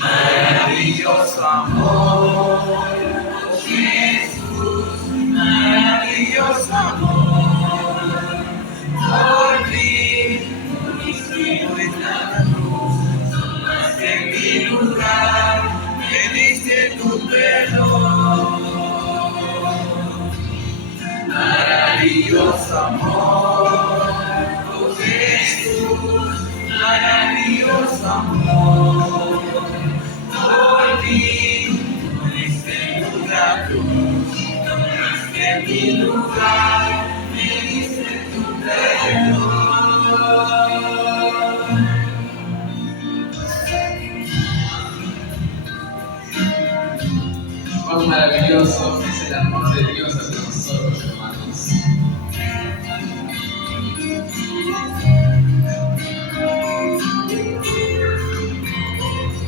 Maravilloso amor, Jesús, maravilloso amor, por ti, Cristo en la cruz, tomaste mi lugar, me diste tu perdón. Maravilloso amor, oh Jesús, maravilloso amor, por ti, moriste en la cruz, tomaste mi lugar, me diste tu perdón. Cuán maravilloso es el amor de Dios hacia nosotros, hermanos.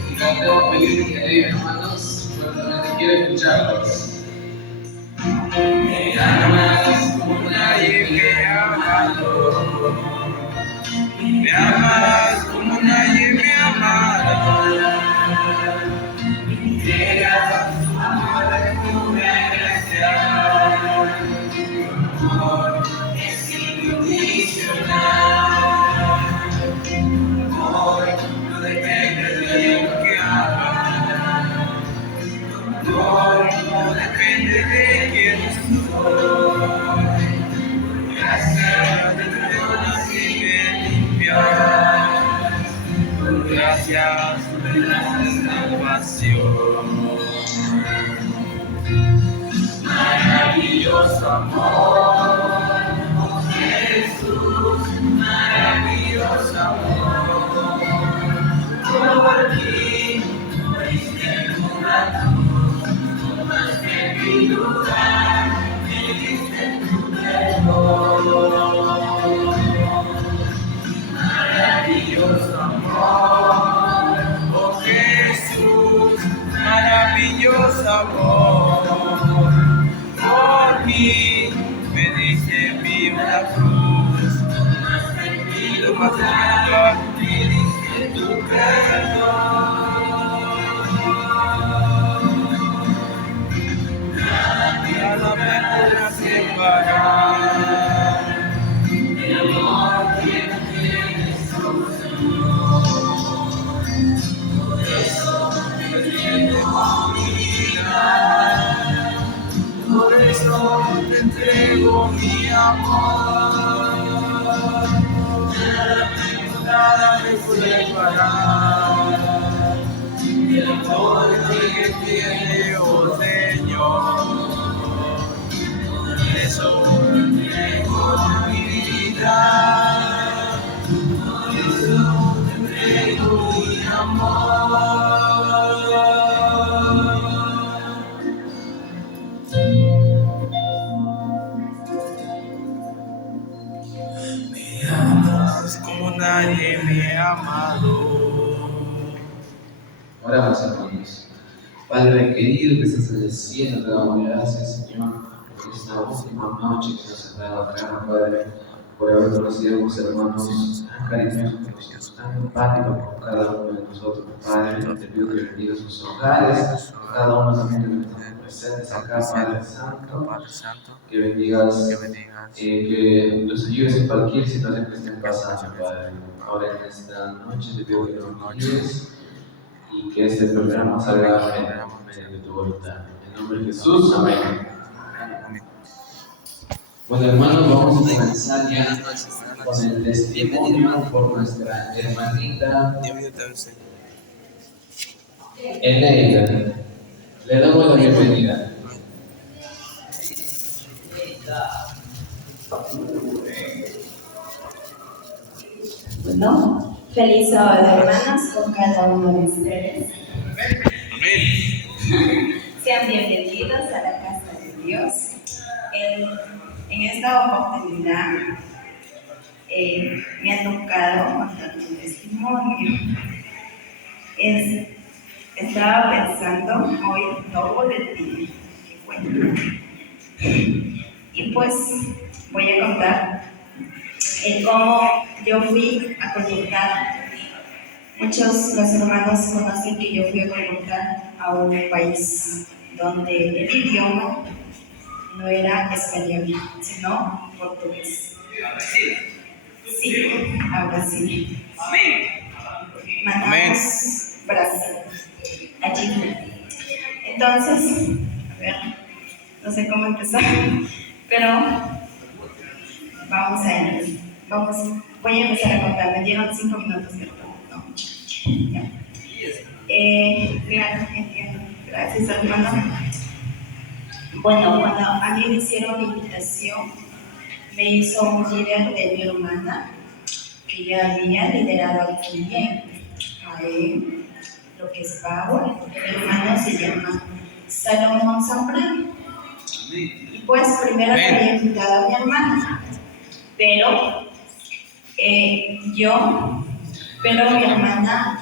Y cantemos felices que hay, hermanos, pero realmente quiero escucharlos. Me amas como nadie me ha amado, me amas como nadie me ha amado, me entregas tu amor de pura gracia, tu amor es incondicional, tu amor no depende de lo que hagas, tu amor no depende de quién soy, gracias te perdonas y me limpias, por gracias me das salvación. Maravilloso amor, oh Jesús, maravilloso amor, por ti moriste en una cruz, tomaste mi lugar, me diste tu perdón. Maravilloso amor, oh Jesús, maravilloso amor, por mí me diste viva la cruz, tomaste mi lugar, me diste tu perdón. Nada me podrá separar el amor que tienes, oh Señor. Por eso te entrego mi vida, por eso te entrego mi amor. Nada me puede parar el amor que tiene, oh Señor. Por eso te entrego mi vida, por eso te entrego mi amor. Me amas como nadie me ha amado. Oramos, hermanos. Padre querido que estás en el cielo, te damos gracias, Señor, por esta última noche que nos has dado acá, Padre, por haber conocido a los hermanos tan cariñosos, tan empáticos con cada uno de nosotros, Padre. Te pido que bendiga sus hogares, a cada uno también de los que están presentes acá, Padre Santo, que bendigas, que los ayudes en cualquier situación que estén pasando, Padre. Ahora en esta noche te pido que nos guíes y que este programa salga en de tu voluntad. En nombre de Jesús, amén. Bueno, hermanos, vamos a comenzar ya con el testimonio por nuestra hermanita Eneida. Le damos la bienvenida. Bueno, feliz sábado, hermanos, con cada uno de ustedes. Amén. Sean bienvenidos a la casa de Dios. En esta oportunidad me ha tocado contar un testimonio. Estaba pensando hoy todo el día que cuento. Y pues voy a contar cómo yo fui a consultar. Muchos los hermanos conocen que yo fui a consultar a un país donde el idioma no era español, sino portugués. Sí, a Brasil. Amén. Manaus, Brasil. Allí fui. Entonces, a ver, no sé cómo empezar, pero vamos a ir. Voy a empezar a contar. Me dieron 5 minutos, ¿cierto? No. Ya. Claro, entiendo. Gracias, hermano. Bueno, cuando a mí me hicieron la invitación, me hizo un líder de mi hermana, que ya había liderado aquí en lo que es Power. Mi hermano se llama Salomón Zambrano. Y pues primero le había invitado a mi hermana, pero mi hermana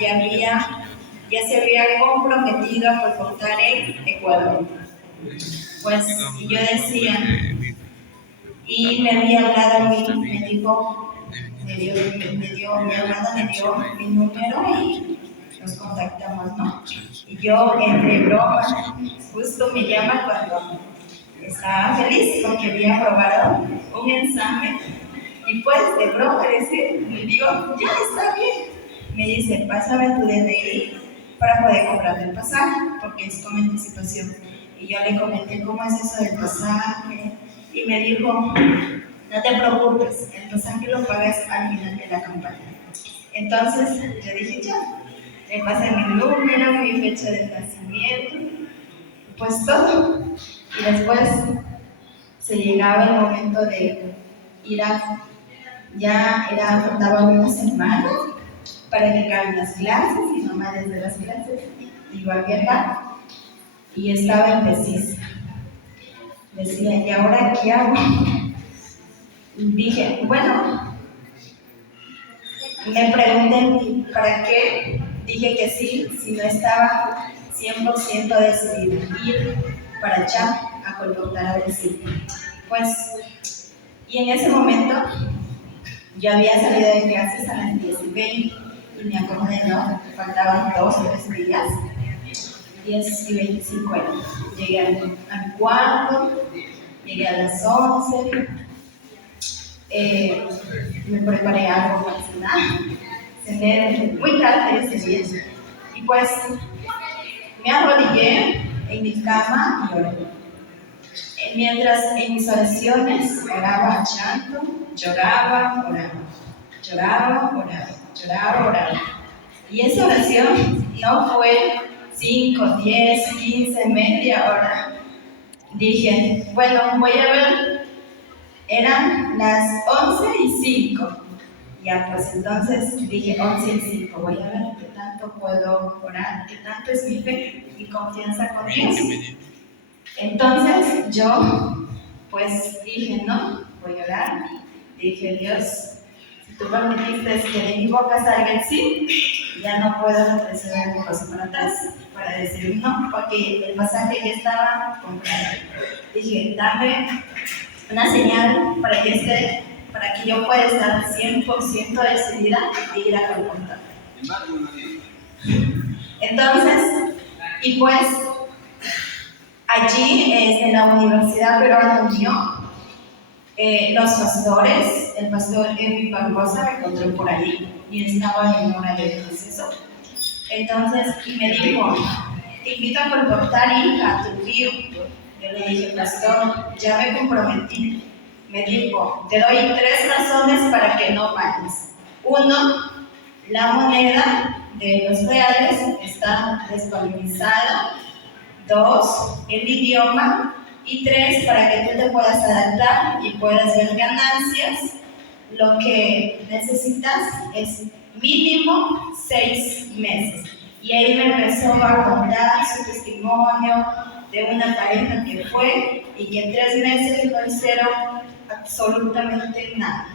ya se había comprometido a colportar en Ecuador. Pues, y yo decía, y me había hablado a mí, mi hermana me dio mi número y nos contactamos, ¿no? Y yo, entre broma, justo me llama cuando estaba feliz porque había aprobado un examen. Y pues, de broma, le digo, ya está bien. Me dice, pásame tu DNI para poder comprarme el pasaje, porque es con anticipación. Y yo le comenté cómo es eso del pasaje, y me dijo, no te preocupes, el pasaje lo pagas al final de la campaña. Entonces, yo dije, ya, le pasé mi número, mi fecha de nacimiento, pues todo. Y después se llegaba el momento de ir faltaban una semana para que acaben las clases, y mamá desde las clases iba a viajar y estaba indecisa. Decía, ¿y ahora qué hago? Dije, bueno, me pregunté ¿para qué? Dije que sí, si no estaba 100% decidida ir para allá a colportar a Brasil. Pues, y en ese momento yo había salido de clases a las 10:20 y me acordé, ¿no? Faltaban 2 o 3 días, 10:25 era. Llegué a mi cuarto, llegué a las 11, me preparé algo para cenar, cené muy tarde ese día. Y pues me arrodillé en mi cama y oré. Mientras en mis oraciones oraba llanto, lloraba, oraba. Lloraba, oraba, lloraba, oraba. Y esa oración no fue 5, 10, 15, media hora. Dije, bueno, voy a ver, eran las 11:05. Ya, pues entonces dije 11:05, voy a ver qué tanto puedo orar, qué tanto es mi fe y confianza con Dios. Entonces yo, pues dije, no, voy a orar. Dije, Dios, si tú permitiste que de mi boca salga el sí, ya no puedo retroceder mi cosa para atrás para decir no, porque el pasaje ya estaba comprado. Dije, dame una señal para que yo pueda estar 100% decidida de ir a contar. Entonces, y pues allí en la Universidad Peruana Unión, los pastores, el pastor Edwin Barbosa me encontró por ahí y estaba en hora de proceso. Entonces, y me dijo, te invito a colportar hija a tu tío. Yo le dije, pastor, ya me comprometí. me dijo, te doy 3 razones para que no vayas. 1, la moneda de los reales está desvalorizada. 2, el idioma. Y 3, para que tú te puedas adaptar y puedas ver ganancias, lo que necesitas es mínimo 6 meses. Y ahí me empezó a contar su testimonio de una pareja que fue y que en 3 meses no hicieron absolutamente nada.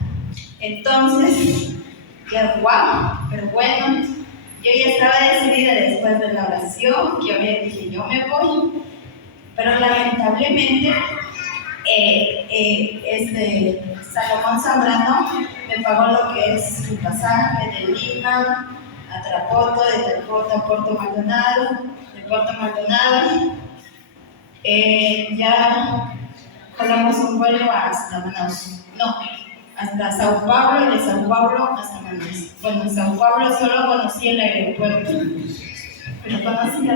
Entonces, yo, wow, pero bueno, yo ya estaba decidida después de la oración, que yo dije, yo me voy. Pero lamentablemente, Salomón Zambrano me pagó lo que es su pasaje de Lima a Tarapoto, de Tarapoto a Puerto Maldonado, de Puerto Maldonado. Ya pagamos un vuelo hasta Manaus. No, hasta Sao Paulo y de Sao Paulo hasta Manaus. Bueno, en Sao Paulo solo conocí el aeropuerto, pero conocí la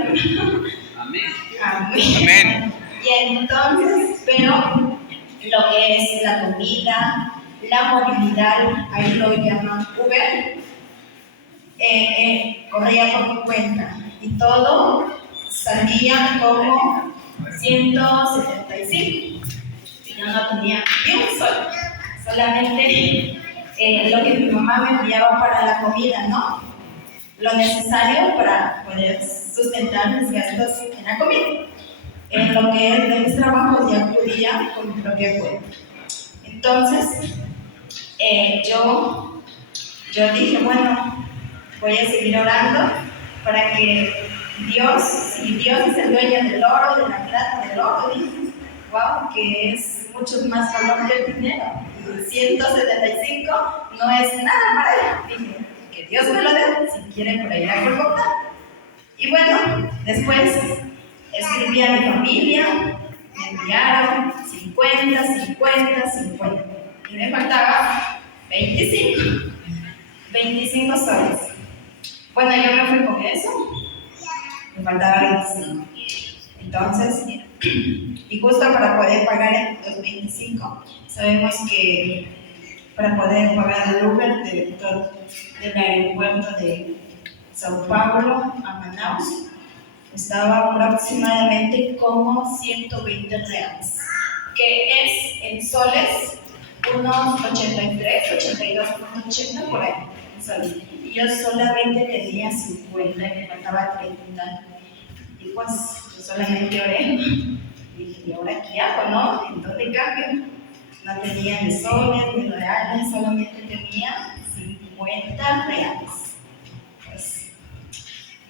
Amén. Amén. Y entonces, pero lo que es la comida, la movilidad, ahí lo llaman Uber, corría por mi cuenta y todo salía como 175. Yo no tenía ni un sol, solamente lo que mi mamá me enviaba para la comida, ¿no? Lo necesario para poder sustentar mis gastos en la comida. En lo que es de mis trabajos ya acudía con mi propia cuenta. Entonces, yo dije, bueno, voy a seguir orando para que Dios, si Dios es el dueño del oro, de la plata, del oro, dije, wow, que es mucho más valor que el dinero. Y 175 no es nada para él. Dije, que Dios me lo dé, si quiere por allá por Bogotá. Y bueno, después escribí a mi familia, me enviaron 50, 50, 50. Y me faltaba 25 soles. Bueno, yo me fui con eso, me faltaba 25. Entonces, y justo para poder pagar los 25, sabemos que para poder pagar el Uber del aeropuerto de Sao Paulo a Manaus, estaba aproximadamente como 120 reales, que es en soles unos 83, 82, 80 por ahí. Y yo solamente tenía 50 y me faltaba 30. Y pues yo solamente oré. Dije, ¿y ahora qué hago, no? ¿En dónde cambio? No tenía ni soles ni reales, solamente tenía 50 reales. Pues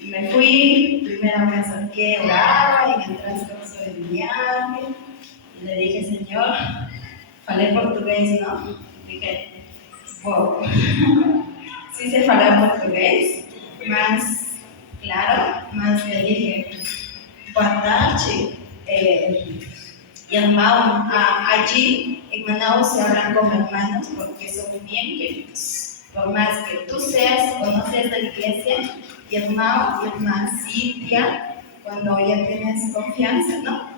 me fui, primero me acerqué, oraba en el transcurso del viaje y le dije, Señor, falé portugués, ¿no? Dije, wow, sí sé falar portugués, más claro, más le dije, boa tarde, irmão, allí en Manaus se hablan como hermanos porque son bien queridos. Por más que tú seas o no seas de la iglesia, irmão, irmã Silvia, cuando ya tienes confianza, ¿no?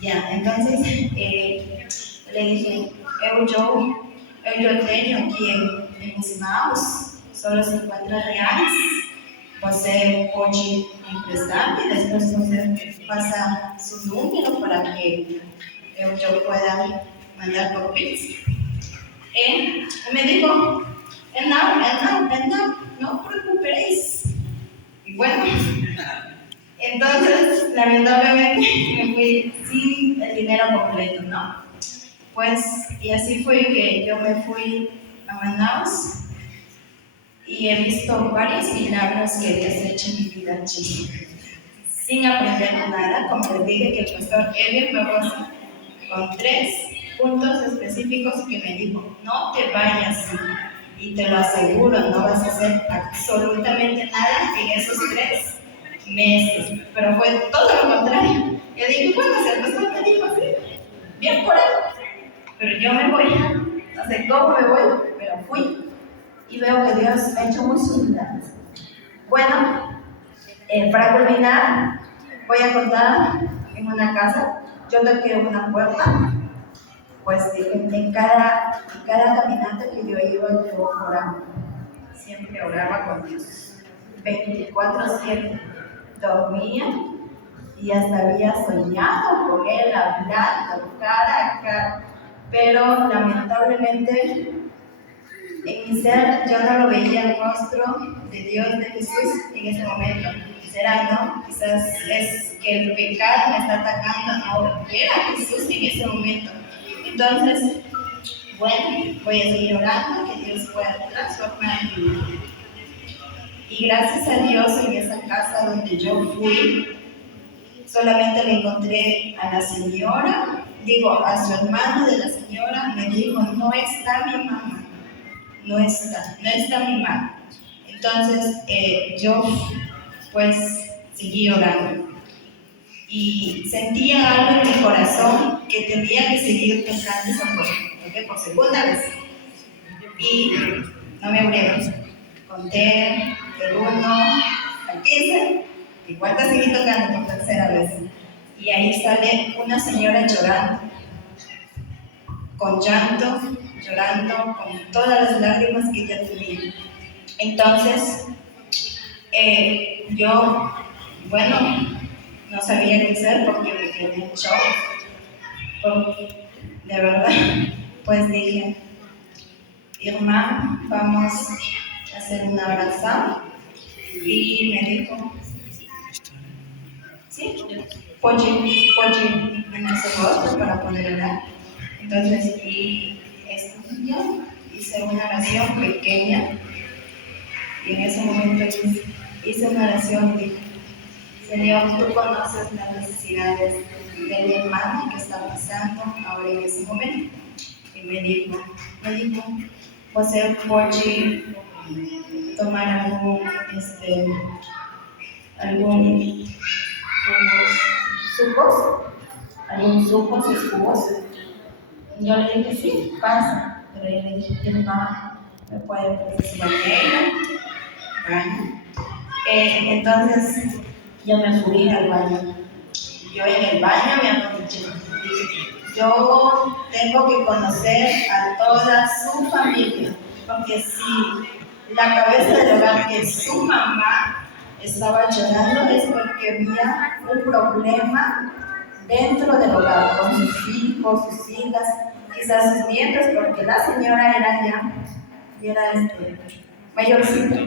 Ya, entonces le dije, eu tenho aqui em mis mãos solo 50 reais. Você pode emprestar y después você pasa su número para que yo pueda mandar por Pix. Me dijo, no preocupéis. Y bueno, entonces lamentablemente me fui sin el dinero completo, ¿no? Pues, y así fue que yo me fui a Manaus y he visto varios milagros que Dios ha hecho en mi vida allí, sin aprender nada, como les dije que el pastor Edwin Barroso, con 3 puntos específicos que me dijo, no te vayas, y te lo aseguro, no vas a hacer absolutamente nada en esos 3 meses, pero fue todo lo contrario. Yo dije, bueno, si el pastor me dijo así, bien por él, pero yo me voy, no sé cómo me voy, pero fui. Y veo que Dios ha hecho muchos milagros. Bueno, para culminar, voy a contar en una casa. Yo toqué una puerta pues en cada caminata que yo iba, yo oraba. Siempre oraba con Dios. 24/7. Dormía y hasta había soñado con Él, hablando cara a cara. Pero lamentablemente en mi ser yo no lo veía el rostro de Dios, de Jesús en ese momento. ¿Será, no? Quizás es que el pecado me está atacando, no era Jesús en ese momento. Entonces, bueno, voy a seguir orando, que Dios pueda transformar mi vida. Y gracias a Dios en esa casa donde yo fui, solamente me encontré a la señora, a su hermano de la señora, me dijo, no está mi mamá, no está mi mamá. Entonces yo pues seguí orando y sentía algo en mi corazón que tenía que seguir tocando esa puerta, ¿okay? Por segunda vez. Y no me abrieron. Conté del 1 al 15, igual te seguí tocando por tercera vez. Y ahí sale una señora llorando, con llanto, llorando, con todas las lágrimas que ella tenía. Entonces, yo, no sabía qué hacer porque me quedé en shock. Porque, de verdad, pues dije, Irma, vamos a hacer una oración. Y me dijo, sí, puede inclinarse el rostro para poder orar. Entonces, hice una oración pequeña. Y en ese momento hice una oración y dije, Señor, tú conoces las necesidades del hermano que está pasando ahora en ese momento. Y me dijo, José, ¿puede tomar algún sucos y jugos? Y yo le dije, sí, pasa. Pero yo le dije, no, me puede precisar baño. Entonces yo me fui al baño. Yo en el baño me aproveché. Yo tengo que conocer a toda su familia, porque si la cabeza del hogar, que es su mamá, estaba llorando, es porque había un problema dentro del hogar, con sus hijos, sus hijas, quizás sus nietos, porque la señora era mayorcita.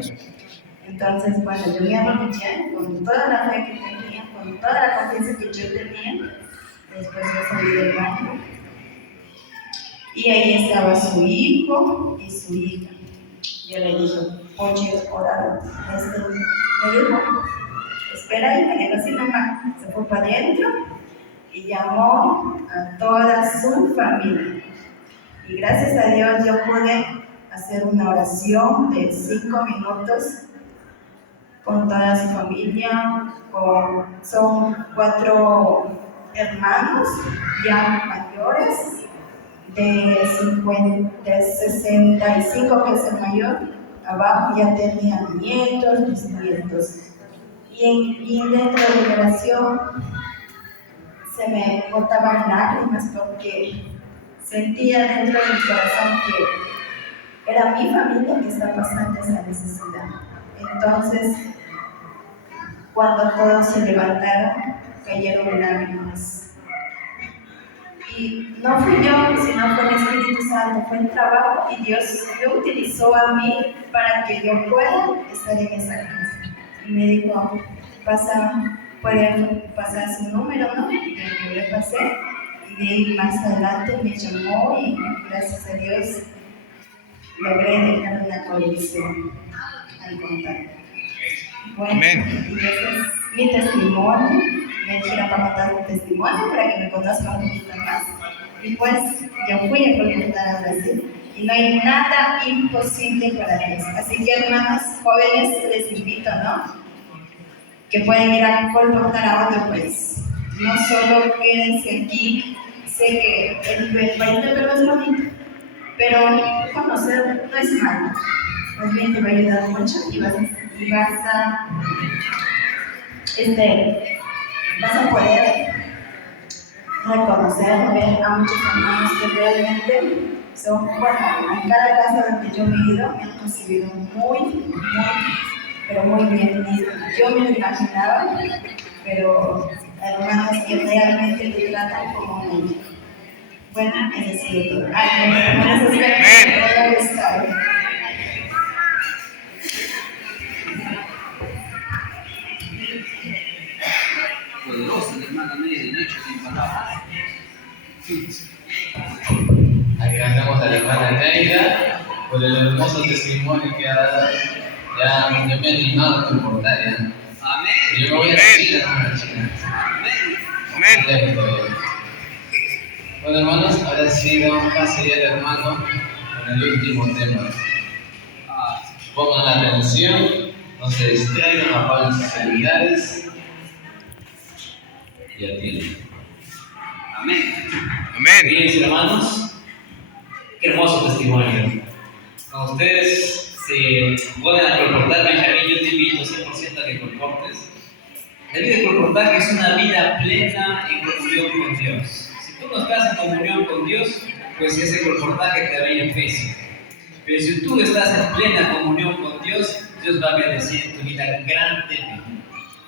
Entonces, yo me arrodillé con toda la fe que tenía, con toda la confianza que yo tenía. Después yo salí del baño y ahí estaba su hijo y su hija. Yo le dije, oye, orar. Me dijo, espera ahí, me dijo así nomás. Se fue para adentro y llamó a toda su familia. Y gracias a Dios yo pude hacer una oración de 5 minutos con toda su familia. Son 4 hermanos ya mayores, de 65, que es el mayor. Abajo ya tenían nietos, bisnietos. Y dentro de la oración se me botaban lágrimas porque sentía dentro de mi corazón que era mi familia que estaba pasando esa necesidad. Entonces, cuando todos se levantaron, cayeron lágrimas. Y no fui yo, sino fue el Espíritu Santo, fue el trabajo, y Dios me utilizó a mí para que yo pueda estar en esa casa. Y me dijo, puede pasar su número, ¿no? Y yo le pasé, y de ahí más adelante me llamó y gracias a Dios logré dejar una colección al contacto. Bueno, Amén. y ese es mi testimonio. Me dijeron para contar un testimonio para que me conozcan un poquito más. Y pues yo fui a consultar a Brasil y no hay nada imposible para Dios. Así que, hermanos jóvenes, les invito, ¿no? Que pueden ir a colportar a otro país. No solo quédense aquí. Sé que el país de Perú es bonito, pero conocer no es malo. Más bien te va a ayudar mucho y vas a poder reconocer, ver a muchos hermanos que realmente son, bueno, en cada casa donde yo me he ido, me han recibido muy, pero muy bien. Yo me lo imaginaba, pero hermanos que realmente te tratan como un niño. Bueno, eso ha sido todo. Hermanos, espero que les haya gustado. Poderosa, la hermana Nelly, de hecho, sin palabras. Agradecemos a la hermana Neida por el hermoso testimonio que ha dado. Ya me he animado a comportar ya. Amén. Yo me voy a decir, hermana China. Amén. Bueno, hermanos, ahora sí vamos a seguir, hermano, con el último tema. Pongan la atención, no se distraigan, apaguen sus celulares y atiendan. Amén. Amén. Bien, hermanos, qué hermoso testimonio. Cuando ustedes se ponen a colportar, Benjamín, yo te invito 100% a que colportes. La vida de colportar es una vida plena en comunión con Dios. Si tú no estás en comunión con Dios, pues ese colportaje te va a ir en peso. Pero si tú estás en plena comunión con Dios, Dios va a bendecir en tu vida grandemente.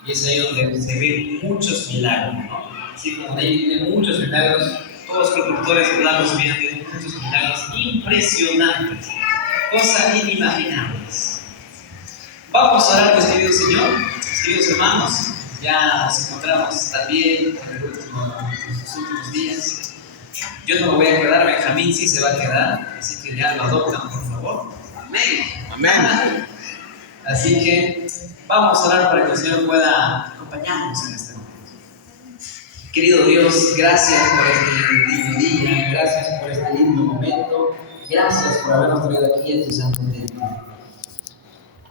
Y es ahí donde se ven muchos milagros, ¿no? Así como de ahí tiene muchos milagros, todos los colportores hermanos vienen muchos milagros impresionantes, cosas inimaginables. Vamos a orar, pues, querido Señor, queridos hermanos. Ya nos encontramos también en los últimos días. Yo no me voy a quedar, Benjamín sí se va a quedar, así que ya lo adoptan, por favor. Amén. Amén. Así que vamos a orar para que el Señor pueda acompañarnos en este momento. Querido Dios, gracias por este lindo día, gracias por este lindo momento, gracias por habernos traído aquí a tu santo templo.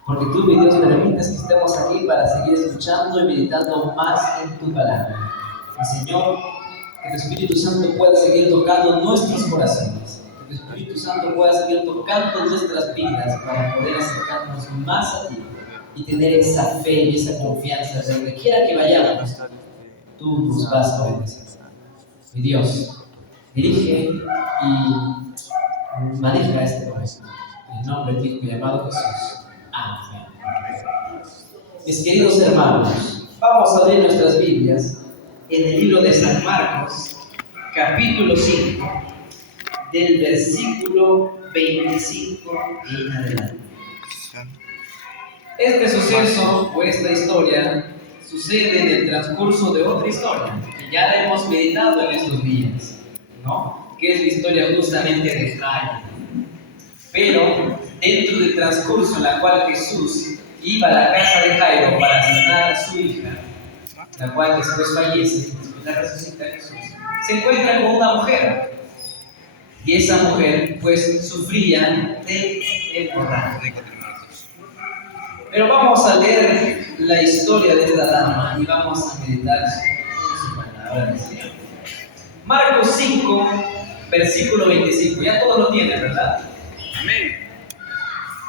Porque tú, mi Dios, permites que estemos aquí para seguir escuchando y meditando más en tu palabra. Y Señor, que tu Espíritu Santo pueda seguir tocando nuestros corazones, que tu Espíritu Santo pueda seguir tocando nuestras vidas para poder acercarnos más a ti y tener esa fe y esa confianza de donde quiera que vayamos, tú nos vas a bendecir. Mi Dios, dirige y maneja este momento. En el nombre de tu Hijo llamado Jesús. Amén. Mis queridos hermanos, vamos a abrir nuestras Biblias en el libro de San Marcos, capítulo 5, del versículo 25 en adelante. Este suceso o esta historia sucede en el transcurso de otra historia que ya la hemos meditado en estos días, ¿no? Que es la historia justamente de Jairo. Pero dentro del transcurso en la cual Jesús iba a la casa de Jairo para sanar a su hija, la cual después fallece, después la resucita Jesús, se encuentra con una mujer. Y esa mujer pues sufría de hemorragia. Pero vamos a leer la historia de esta dama y vamos a meditar en su palabra del Señor. Marcos 5, versículo 25. Ya todos lo tienen, ¿verdad? Amén.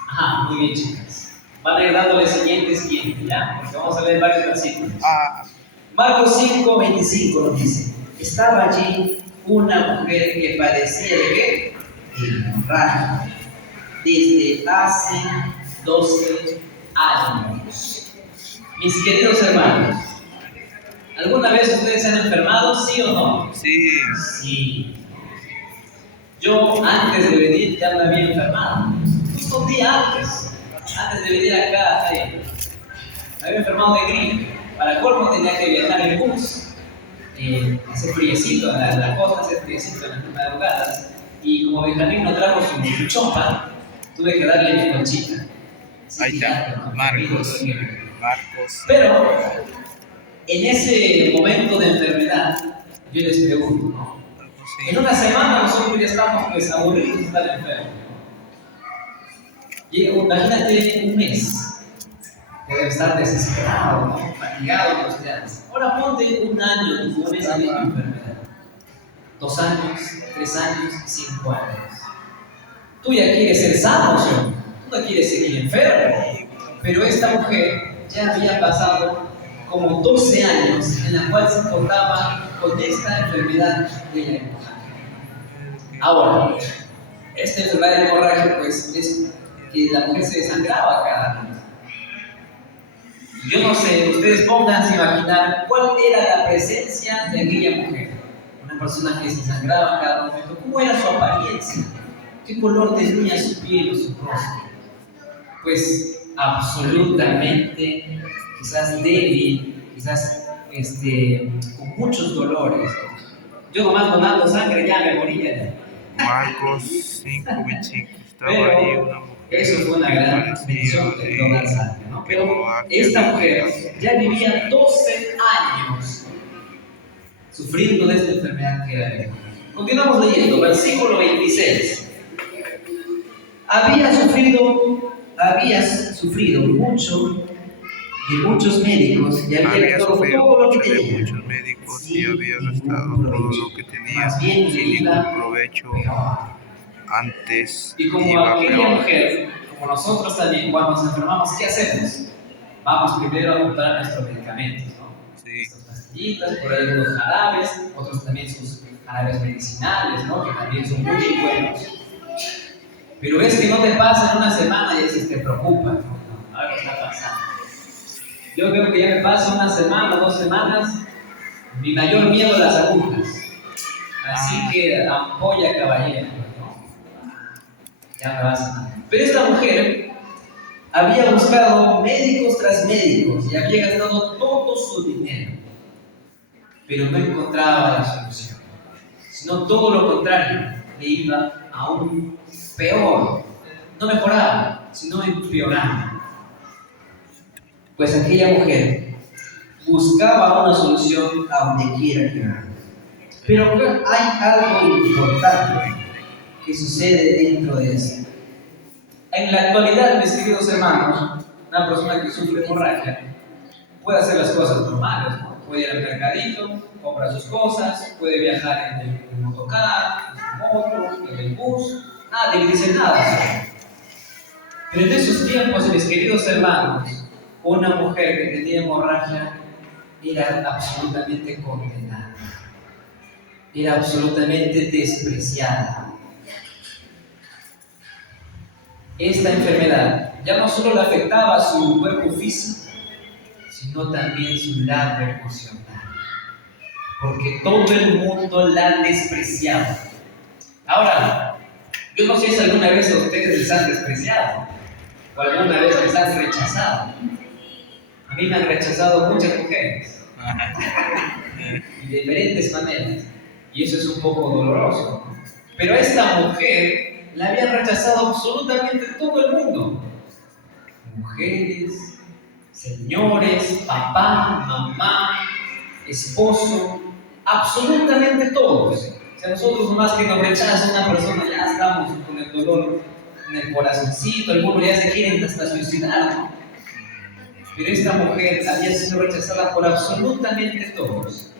Ajá, muy bien, chicas. Van a ir dándole siguiente, ¿ya? Porque vamos a leer varios versículos. Marcos 5, 25 nos dice: estaba allí una mujer que padecía de ¿qué? De hemorragia desde hace 12 años. Mis queridos hermanos, ¿alguna vez ustedes se han enfermado, sí o no? Sí. Sí. Yo antes de venir ya me había enfermado. Justo un día antes de venir acá, me había enfermado de gripe. Para colmo tenía que viajar en bus. Hace friecito en la costa, hace friecito en las madrugadas. Y como Benjamín no trajo su chompa, tuve que darle mi conchita. Ahí está, Marcos. Pero en ese momento de enfermedad, yo les pregunto, ¿no? En una semana nosotros ya estamos pues aburridos de estar enfermos. Y imagínate un mes, que debe estar desesperado, ¿no? Fatigado con los días. Ahora ponte un año con esa misma enfermedad. 2 años, 3 años, 5 años. Tú ya quieres ser sano, ¿sí? Tú no quieres seguir enfermo. Pero esta mujer ya había pasado como 12 años en la cual se encontraba con esta enfermedad de la hemorragia. Ahora, esta enfermedad de hemorragia pues es que la mujer se desangraba cada mes. Yo no sé, ustedes pónganse a imaginar cuál era la presencia de aquella mujer. Una persona que se sangraba cada momento. ¿Cómo era su apariencia? ¿Qué color tenía su piel o su rostro? Pues absolutamente, quizás débil, quizás con muchos dolores. Yo nomás donando sangre ya me moría. Marcos 5:25. Estaba Pero allí una mujer eso fue una gran bendición de donar sangre, ¿no? Pero esta mujer ya vivía 12 años sufriendo de esta enfermedad que era de. Continuamos leyendo, versículo 26. Habías sufrido mucho de muchos médicos y había Había gastado sufrido todo lo que mucho de tenía. muchos médicos y Sin había ningún gastado todo provecho. lo que tenía Más bien sin le ningún iba provecho. peor. Antes Y como iba aquella peor. mujer, como nosotros también, cuando nos enfermamos, ¿qué hacemos? Vamos primero a comprar nuestros medicamentos, ¿no? Sí. Nuestras pastillitas, por ahí algunos jarabes, otros también sus jarabes medicinales, ¿no? Que también son muy buenos. Pero ves que no te pasa en una semana y dices, te preocupa, ¿no? Algo está pasando. Yo veo que ya me pasa una semana o 2 semanas, mi mayor miedo a las agujas. Así que ampolla caballero, ¿no? Ya me vas a... Pero esta mujer había buscado médicos tras médicos y había gastado todo su dinero, pero no encontraba la solución, sino todo lo contrario, le iba aún peor. No mejoraba, sino empeoraba. Pues aquella mujer buscaba una solución a donde quiera que vaya. Pero hay algo importante que sucede dentro de esto. En la actualidad, mis queridos hermanos, una persona que sufre hemorragia puede hacer las cosas normales, ¿no? Puede ir al mercadito, compra sus cosas, puede viajar en el motocar, en el moto, en el bus, nadie le dice nada. Pero en esos tiempos, mis queridos hermanos, una mujer que tenía hemorragia era absolutamente condenada, era absolutamente despreciada. Esta enfermedad ya no solo le afectaba a su cuerpo físico, sino también su lado emocional, porque todo el mundo la despreciaba. Ahora, yo no sé si alguna vez a ustedes les han despreciado o alguna vez les han rechazado. A mí me han rechazado muchas mujeres y de diferentes maneras, y eso es un poco doloroso. Pero a esta mujer la habían rechazado absolutamente todo el mundo. Mujeres, señores, papá, mamá, esposo, absolutamente todos. O sea, nosotros más que nos rechaza una persona, ya estamos con el dolor en el corazoncito, algunos ya se quieren hasta suicidar, ¿no? Pero esta mujer había sido rechazada por absolutamente todos.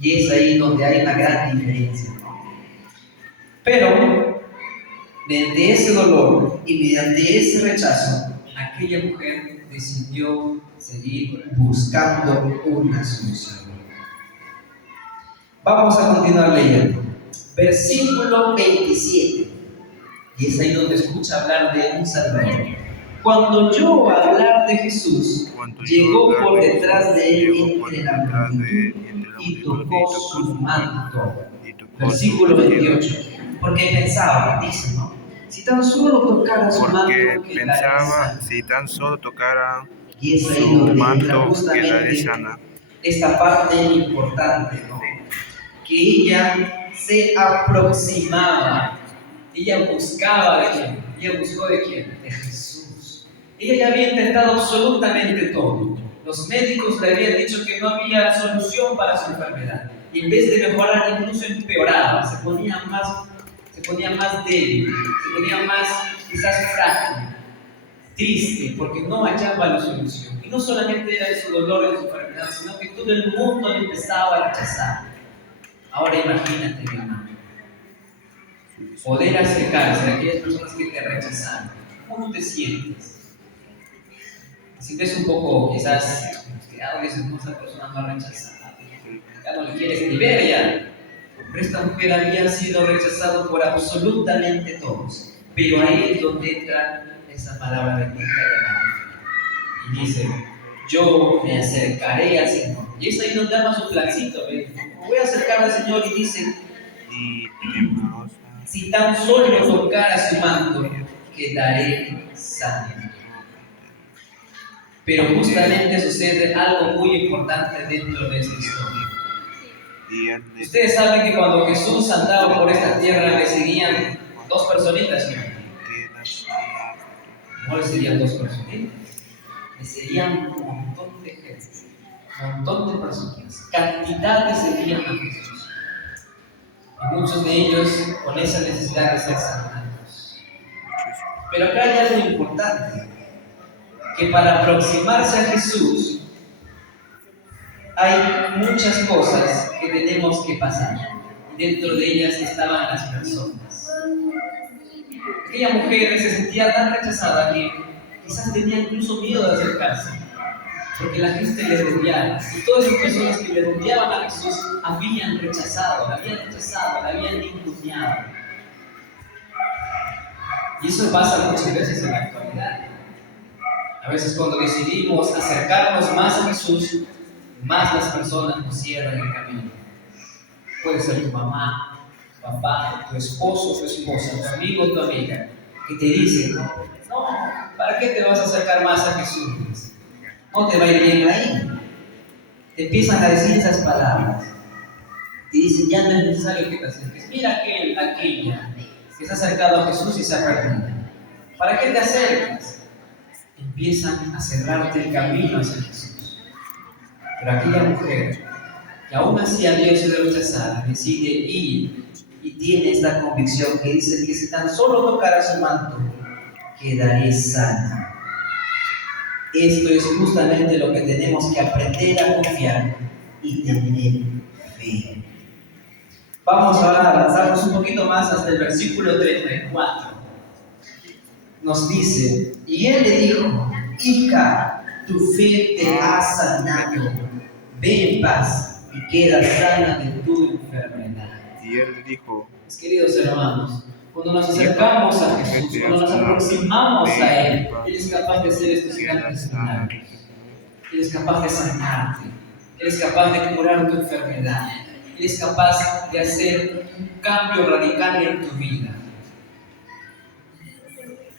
Y es ahí donde hay una gran diferencia, ¿no? Pero, mediante ese dolor y mediante ese rechazo, aquella mujer decidió seguir buscando una solución. Vamos a continuar leyendo. Versículo 27. Y es ahí donde escucha hablar de un Salvador. Cuando oyó hablar de Jesús, llegó por detrás de él entre la multitud y tocó su manto. Versículo 28. Porque pensaba, dice, ¿no? Si tan solo tocara su manto, quedaría sana. Si tan solo tocara Y es ahí su donde entra manto, quedaría justamente sana. esta parte importante, ¿no? Que ella se aproximaba, ella buscaba de quién, ella buscó de quién, de Jesús. Ella ya había intentado absolutamente todo. Los médicos le habían dicho que no había solución para su enfermedad. Y en vez de mejorar, incluso empeoraba, se ponía más débil, se ponía más quizás frágil, triste, porque no hallaba la solución. Y no solamente era su dolor, de su enfermedad, sino que todo el mundo le empezaba a rechazar. Ahora imagínate, mi hermano, poder acercarse a aquellas personas que te rechazaron. ¿Cómo te sientes? ¿Te sientes un poco, quizás, angustiado, que esa persona no ha rechazado? ya no le quieres ni ver ya. Pero esta mujer había sido rechazada por absolutamente todos. Pero ahí es donde entra esa palabra bendita llamada. Y dice, yo me acercaré al Señor. Y es ahí donde arma su plancito. Voy a acercar al Señor y dice, si tan solo tocara su manto, quedaré sano. Pero justamente sucede algo muy importante dentro de esta historia. Ustedes saben que cuando Jesús andaba por esta tierra le seguían dos personitas, ¿no? No le seguían dos personitas, le seguían un montón de gente, un montón de personas, cantidades seguían a Jesús. Y muchos de ellos con esa necesidad de ser sanados. Pero acá hay algo importante, que para aproximarse a Jesús hay muchas cosas que tenemos que pasar. Y dentro de ellas estaban las personas. Aquella mujer se sentía tan rechazada que quizás tenía incluso miedo de acercarse, porque la gente le rodeaba. Y todas esas personas que le rodeaban a Jesús habían rechazado, la habían ninguneado. Y eso pasa muchas veces en la actualidad. A veces cuando decidimos acercarnos más a Jesús, más las personas nos cierran el camino. Puede ser tu mamá, tu papá, tu esposo, tu esposa, tu amigo, tu amiga, que te dicen, no, ¿para qué te vas a acercar más a Jesús? No te va a ir bien ahí. Te empiezan a decir esas palabras. Te dicen, ya no es necesario que te acerques. Mira aquella que se ha acercado a Jesús y se ha perdido. ¿Para qué te acercas? Empiezan a cerrarte el camino hacia Jesús. Pero aquella mujer, que aún así había sido rechazada, decide ir y tiene esta convicción que dice que si tan solo tocara su manto, quedaré sana. Esto es justamente lo que tenemos que aprender a confiar y tener fe. Vamos ahora a avanzarnos un poquito más hasta el versículo 34. Nos dice, y él le dijo, hija, tu fe te ha sanado, ve en paz y queda sana de tu enfermedad. Y él le dijo, Mis queridos hermanos, cuando nos acercamos a Jesús, cuando nos aproximamos a Él, Él es capaz de hacer estos grandes milagros. Él es capaz de sanarte, Él es capaz de curar tu enfermedad, Él es capaz de hacer un cambio radical en tu vida.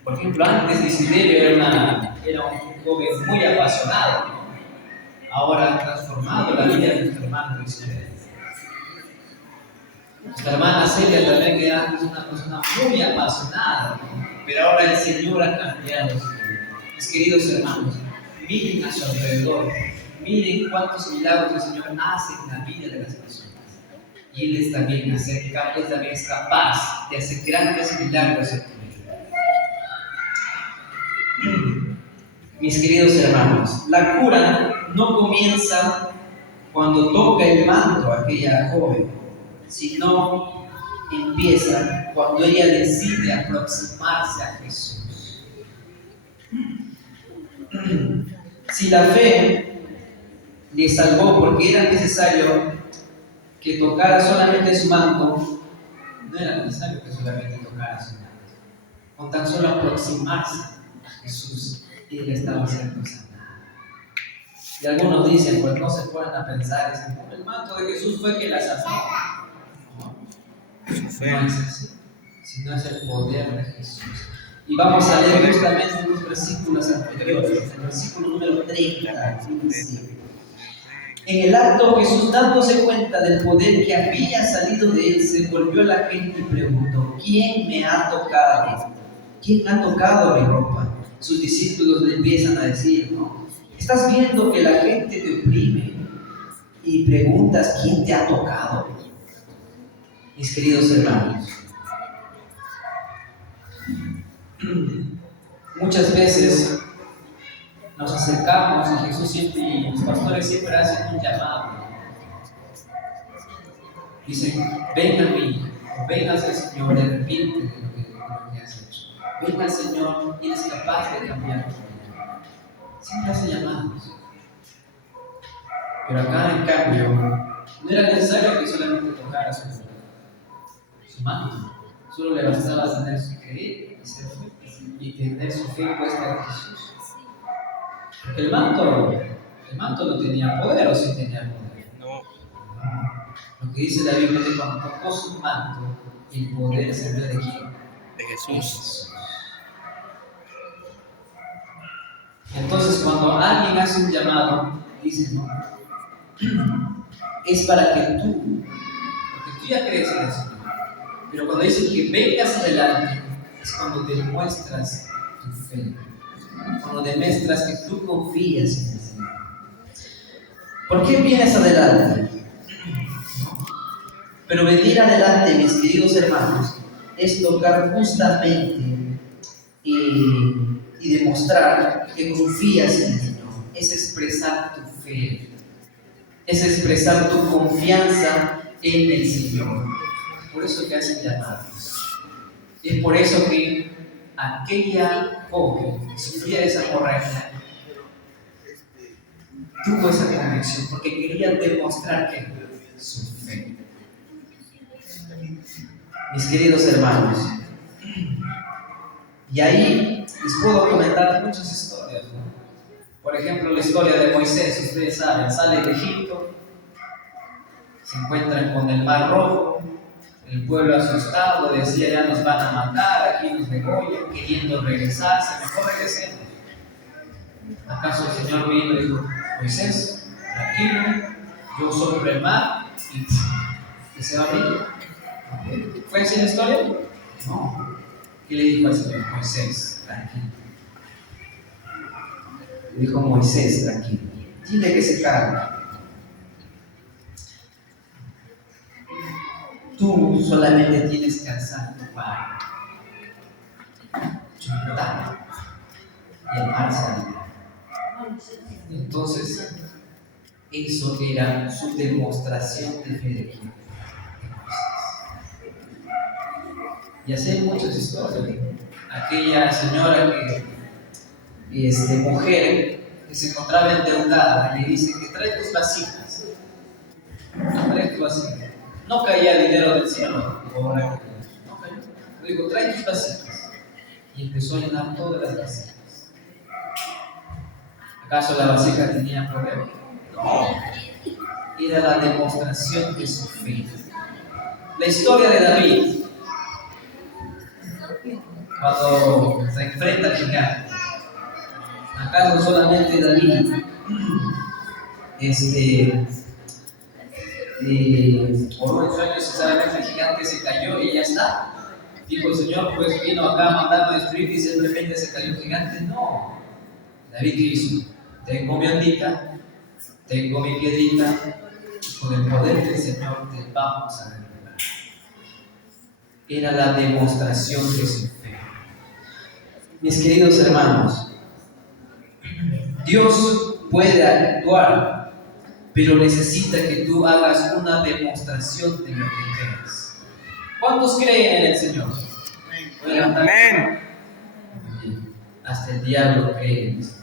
Por ejemplo, antes Desiderio era un joven muy apasionado, ahora ha transformado la vida de nuestro hermano Desiderio. Nuestra hermana Celia también, que antes una persona muy apasionada, pero ahora el Señor ha cambiado su vida. Mis queridos hermanos, miren a su alrededor, miren cuántos milagros el Señor hace en la vida de las personas. Y Él también es capaz de hacer grandes milagros en tu vida. Mis queridos hermanos, la cura no comienza cuando toca el manto a aquella joven, sino empieza cuando ella decide aproximarse a Jesús. Si la fe le salvó porque era necesario que tocara solamente su manto, no era necesario que solamente tocara su manto. Con tan solo aproximarse a Jesús, él estaba siendo sanado. Y algunos dicen, pues no se pueden a pensar, dicen, el manto de Jesús fue que la sanó. No es así, sino es el poder de Jesús. Y vamos a leer justamente unos versículos anteriores, el versículo número 30, dice, en el acto Jesús, dándose cuenta del poder que había salido de él, se volvió a la gente y preguntó, ¿quién me ha tocado? ¿Quién ha tocado mi ropa? Sus discípulos le empiezan a decir, ¿no? Estás viendo que la gente te oprime y preguntas, ¿quién te ha tocado? Mis queridos hermanos, muchas veces nos acercamos a Jesús siempre, y los pastores siempre hacen un llamado. Dicen, ven a mí, ven al Señor, arrepiéntete de lo que has hecho. Ven al Señor y eres capaz de cambiar tu vida. Siempre hace llamados. Pero acá, en cambio, No era necesario que solamente tocara su mano. Solo le bastaba tener su creer y tener su fe puesta en Jesús. Porque el manto no tenía poder, o sí tenía poder. No. Lo que dice la Biblia es que cuando tocó su manto, el poder se dio de quién? De Jesús. Entonces, cuando alguien hace un llamado, dice, no, es para que tú, porque tú ya crees en el Señor, pero cuando dice que vengas adelante, es cuando demuestras tu fe, cuando demuestras que tú confías en el Señor. ¿Por qué vienes adelante? Pero venir adelante, mis queridos hermanos, es tocar justamente y demostrar que confías en el Señor. Es expresar tu fe, es expresar tu confianza en el Señor. Por eso que hacen llamados. Y es por eso que aquella joven que sufría de esa hemorragia tuvo esa convicción, porque quería demostrar que su fe. Mis queridos hermanos, y ahí les puedo comentar muchas historias, ¿no? Por ejemplo, la historia de Moisés. Ustedes saben, sale de Egipto, se encuentran con el Mar Rojo, el pueblo asustado decía: ya nos van a matar, aquí nos degollan, queriendo regresarse, mejor regresemos. ¿Acaso el Señor vino y dijo: Moisés, tranquilo, yo soplo el mar y se va a abrir? ¿Fue así la historia? No. ¿Qué le dijo al Señor? Moisés, tranquilo. Le dijo: Moisés, tranquilo, dile que se calme. Tú solamente tienes que alzar tu mano, chutar, y el mar se abrirá. Entonces, eso era su demostración de fe de Moisés. Y así hay muchas historias. Aquella señora mujer que se encontraba endeudada, le dice que trae tus vasijas. Trae tus vasijas. No caía dinero del cielo. No cayó. Le digo: trae tus vasijas. Y empezó a llenar todas las vasijas. ¿Acaso la vasija tenía problema? No. Era la demostración de su fe. La historia de David, cuando se enfrenta al gigante. ¿Acaso solamente David oró en sueños y solamente el gigante se cayó y ya está? Dijo el Señor, pues vino acá a mandarme a destruir y simplemente se cayó el gigante. No. David, ¿qué hizo? Tengo mi ondita, tengo mi piedrita, y con el poder del Señor te vamos a derribar. Era la demostración de su fe. Mis queridos hermanos, Dios puede actuar, pero necesita que tú hagas una demostración de lo que crees. ¿Cuántos creen en el Señor? Amén. Hasta el diablo cree en esto.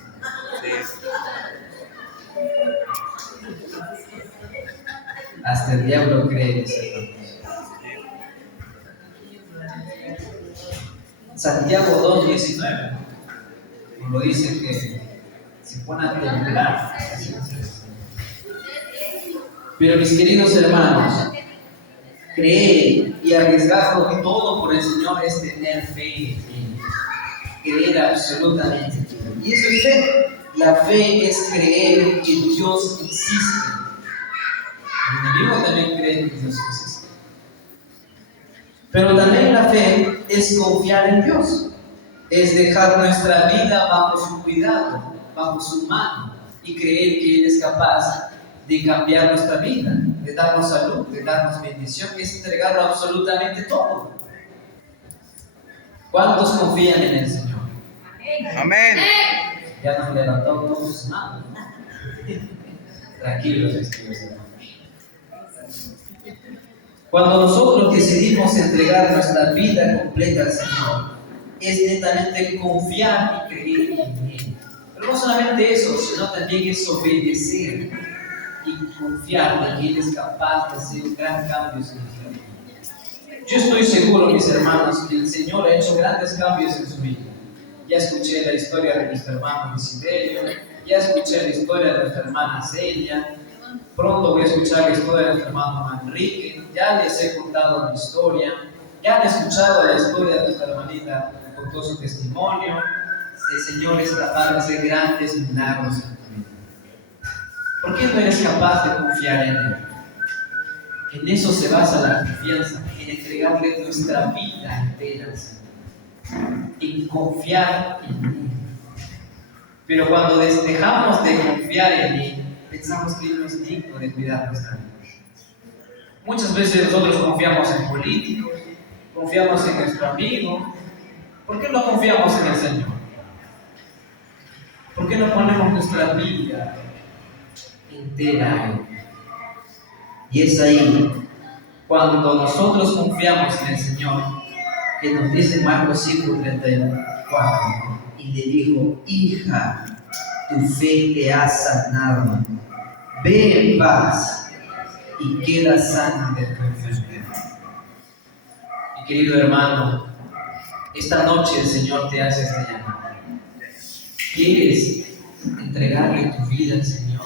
Hasta el diablo cree en esto. Santiago 2:19 nos lo dice, que se pone a temblar. Pero mis queridos hermanos, creer y arriesgarlo todo por el Señor es tener fe en Él. Creer absolutamente todo. Y eso es fe. La fe es creer que Dios existe. El enemigo también cree que Dios existe. Pero también la fe es confiar en Dios. Es dejar nuestra vida bajo su cuidado, bajo su mano, y creer que Él es capaz de cambiar nuestra vida, de darnos salud, de darnos bendición. Es entregarlo absolutamente todo. ¿Cuántos confían en el Señor? Amén. Ya nos levantó todos sus manos. Tranquilos, hermanos. Cuando nosotros decidimos entregar nuestra vida completa al Señor, es netamente confiar y creer en Él. Pero no solamente eso, sino también es obedecer y confiar de que Él es capaz de hacer un gran cambio en nuestra vida. Yo estoy seguro, mis hermanos, que el Señor ha hecho grandes cambios en su vida. Ya escuché la historia de nuestro hermano Desiderio, ya escuché la historia de nuestra hermana Celia, pronto voy a escuchar la historia de nuestro hermano Manrique, ya les he contado mi historia, ya han escuchado la historia de nuestra hermanita que contó su testimonio. El Señor es capaz de hacer grandes milagros en tu vida. ¿Por qué no eres capaz de confiar en Él? En eso se basa la confianza, en entregarle nuestra vida entera, en confiar en Él. Pero cuando dejamos de confiar en Él, pensamos que Él no es digno de cuidar nuestra vida. Muchas veces nosotros confiamos en políticos, confiamos en nuestro amigo. ¿Por qué no confiamos en el Señor? ¿Por qué no ponemos nuestra vida entera en Él? Y es ahí, cuando nosotros confiamos en el Señor, que nos dice Marcos 5:34, y le dijo: hija, tu fe te ha sanado, ve en paz y queda sana de tu enfermedad. Mi querido hermano, esta noche el Señor te hace esta llamada. ¿Quieres entregarle tu vida al Señor?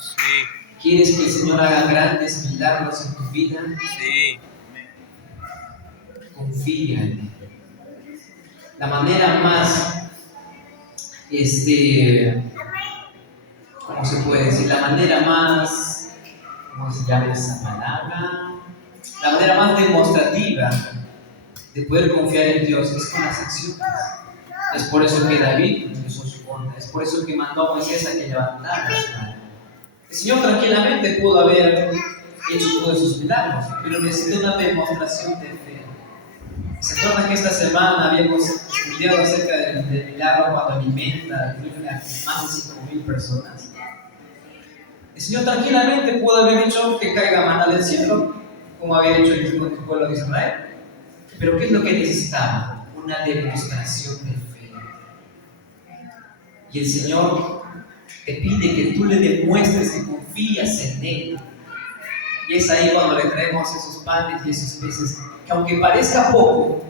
Sí, ¿Quieres que el Señor haga grandes milagros en tu vida? sí. Confía en Él. La manera más, ¿cómo se puede decir? La manera más, ¿cómo se llama esa palabra? La manera más demostrativa de poder confiar en Dios es con las acciones. Es por eso que David utilizó su onda, es por eso que mandó a Moisés a que levantara las manos. El Señor tranquilamente pudo haber hecho todos esos milagros, pero necesitó una demostración de fe. ¿Se acuerdan que esta semana habíamos estudiado acerca del milagro cuando alimenta a más de 5.000 personas? El Señor tranquilamente pudo haber hecho que caiga maná del cielo, como había hecho con el pueblo de Israel. Pero ¿qué es lo que necesitaba? Una demostración de fe. Y el Señor te pide que tú le demuestres que confías en Él. Y es ahí cuando le traemos esos panes y esos peces, que aunque parezca poco,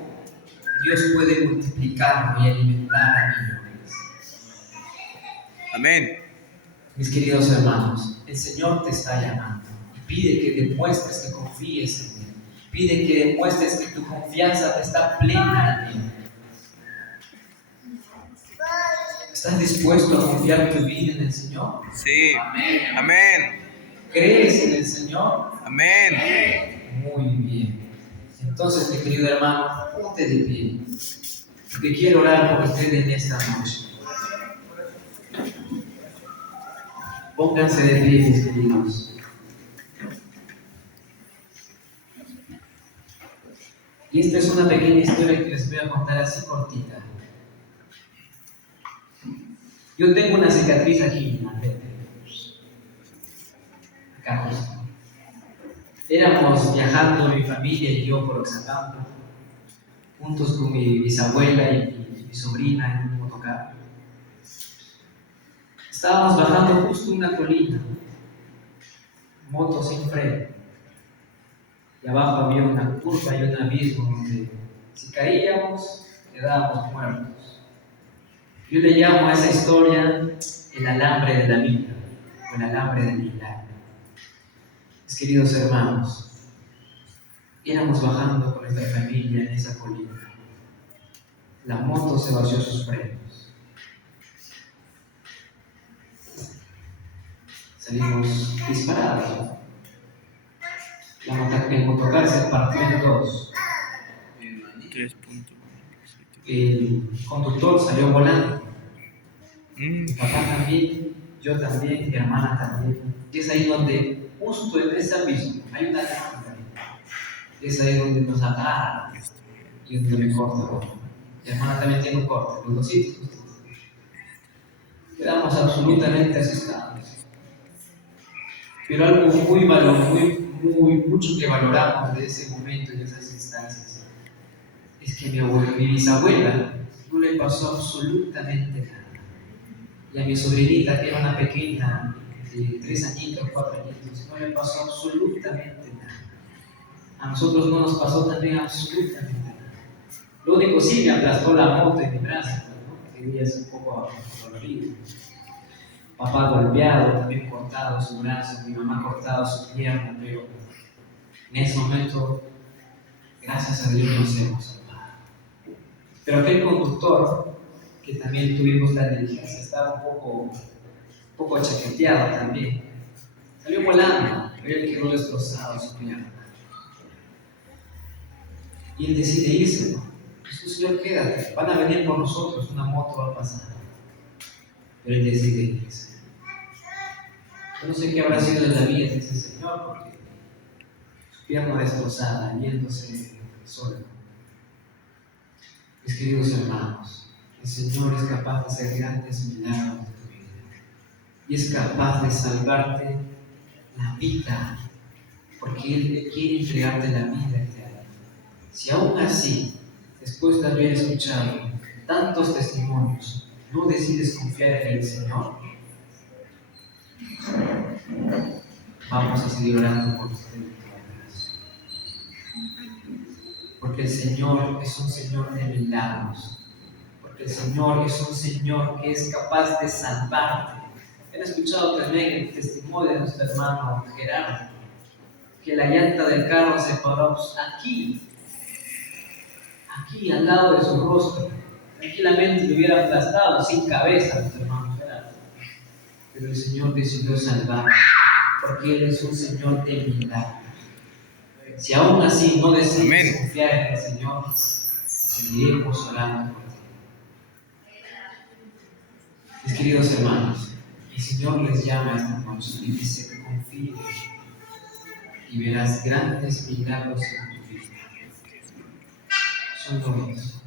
Dios puede multiplicarlo y alimentar a millones. Amén. Mis queridos hermanos, el Señor te está llamando y pide que demuestres que confíes en Él. Pide que demuestres que tu confianza está plena en Él. ¿Estás dispuesto a confiar tu vida en el Señor? Sí. Amén. Amén. ¿Crees en el Señor? Amén. Muy bien. Entonces, mi querido hermano, ponte de pie, porque quiero orar por usted en esta noche. Pónganse de pie, mis queridos. Y esta es una pequeña historia que les voy a contar así cortita. Yo tengo una cicatriz aquí en la frente. Acá justo. Éramos viajando mi familia y yo por Oaxaca, juntos con mi bisabuela y mi sobrina en un motocarro. Estábamos bajando justo una colina, moto sin freno, y abajo había una curva y un abismo donde si caíamos quedábamos muertos. Yo le llamo a esa historia el alambre de la vida o el alambre del milagro. Mis queridos hermanos, íbamos bajando con nuestra familia en esa colina. La moto se vació sus frenos. Salimos disparados. El motocar se partió en dos. 3 El conductor salió volando. Mm. Mi papá también, yo también, mi hermana también. Y es ahí donde, justo en ese abismo, hay una lámpara. Es ahí donde nos agarra y donde me corta el ojo. Mi hermana también tiene un corte, los dos sitios. Quedamos absolutamente asustados. Pero algo mucho que valoramos de ese momento y de esas instancias es que mi bisabuela no le pasó absolutamente nada. Y a mi sobrinita, que era una pequeña de 3 añitos, 4 añitos, no le pasó absolutamente nada. A nosotros no nos pasó también absolutamente nada. Lo único sí me aplastó la moto en mi brazo, ¿no? Que día es un poco dolorido. Papá golpeado, también cortado su brazo, mi mamá cortado su pierna, pero en ese momento, gracias a Dios, nos hemos salvado. Pero aquel conductor, que también tuvimos la diligencia, estaba un poco chaqueteado también. Salió volando, pero él quedó destrozado su pierna. Y él decide irse, ¿no? Jesús, Señor, quédate, van a venir por nosotros, una moto va a pasar. Pero él decide irse. Yo no sé qué habrá sido de la vida de ese Señor, porque su pierna destrozada, yéndose solo. Mis queridos hermanos, el Señor es capaz de hacer grandes milagros en tu vida. Y es capaz de salvarte la vida, porque Él quiere entregarte la vida eterna. Si aún así, después de haber escuchado tantos testimonios, no decides confiar en el Señor, vamos a seguir orando por ustedes. Porque el Señor es un Señor de milagros. Porque el Señor es un Señor que es capaz de salvarte. Han escuchado también el testimonio de nuestro hermano Gerardo, que la llanta del carro se paró aquí, al lado de su rostro. Tranquilamente lo hubiera aplastado sin cabeza, nuestro hermano Gerardo. Pero el Señor decidió salvarlo, porque Él es un Señor de milagros. Si aún así no decides confiar en el Señor, seguiremos orando por ti. Mis queridos hermanos, el Señor les llama esta noche y dice que confíen y verás grandes milagros en tu vida. Solo eso.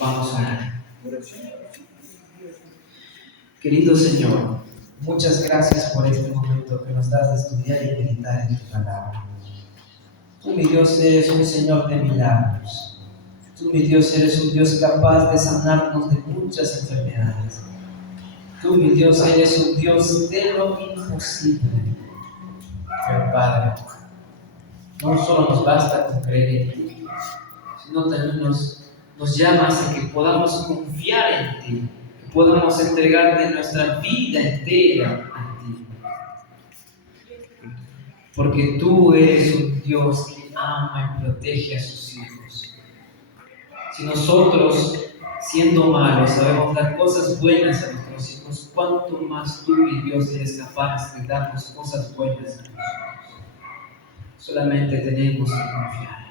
Vamos a orar. Querido Señor, muchas gracias por este momento que nos das de estudiar y meditar en tu palabra. Tú, mi Dios, eres un Señor de milagros. Tú, mi Dios, eres un Dios capaz de sanarnos de muchas enfermedades. Tú, mi Dios, eres un Dios de lo imposible. Pero, Padre, no solo nos basta con creer en ti, sino también nos llamas a que podamos confiar en ti, que podamos entregarte nuestra vida entera a ti. Porque tú eres un Dios que ama y protege a sus hijos. Si nosotros, siendo malos, sabemos dar cosas buenas a nuestros hijos, ¿cuánto más tú, mi Dios, eres capaz de darnos cosas buenas a nosotros? Solamente tenemos que confiar.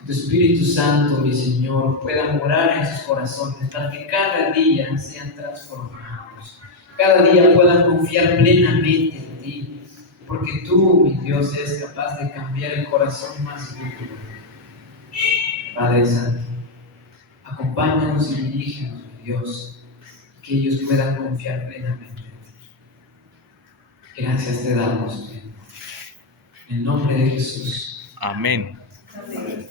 Que tu Espíritu Santo, mi Señor, pueda morar en sus corazones para que cada día sean transformados. Cada día puedan confiar plenamente en ti. Porque tú, mi Dios, eres capaz de cambiar el corazón más duro. Padre Santo, acompáñanos y dirígenos, mi Dios, que ellos puedan confiar plenamente en ti. Gracias te damos, Señor. En el nombre de Jesús. Amén. Amén.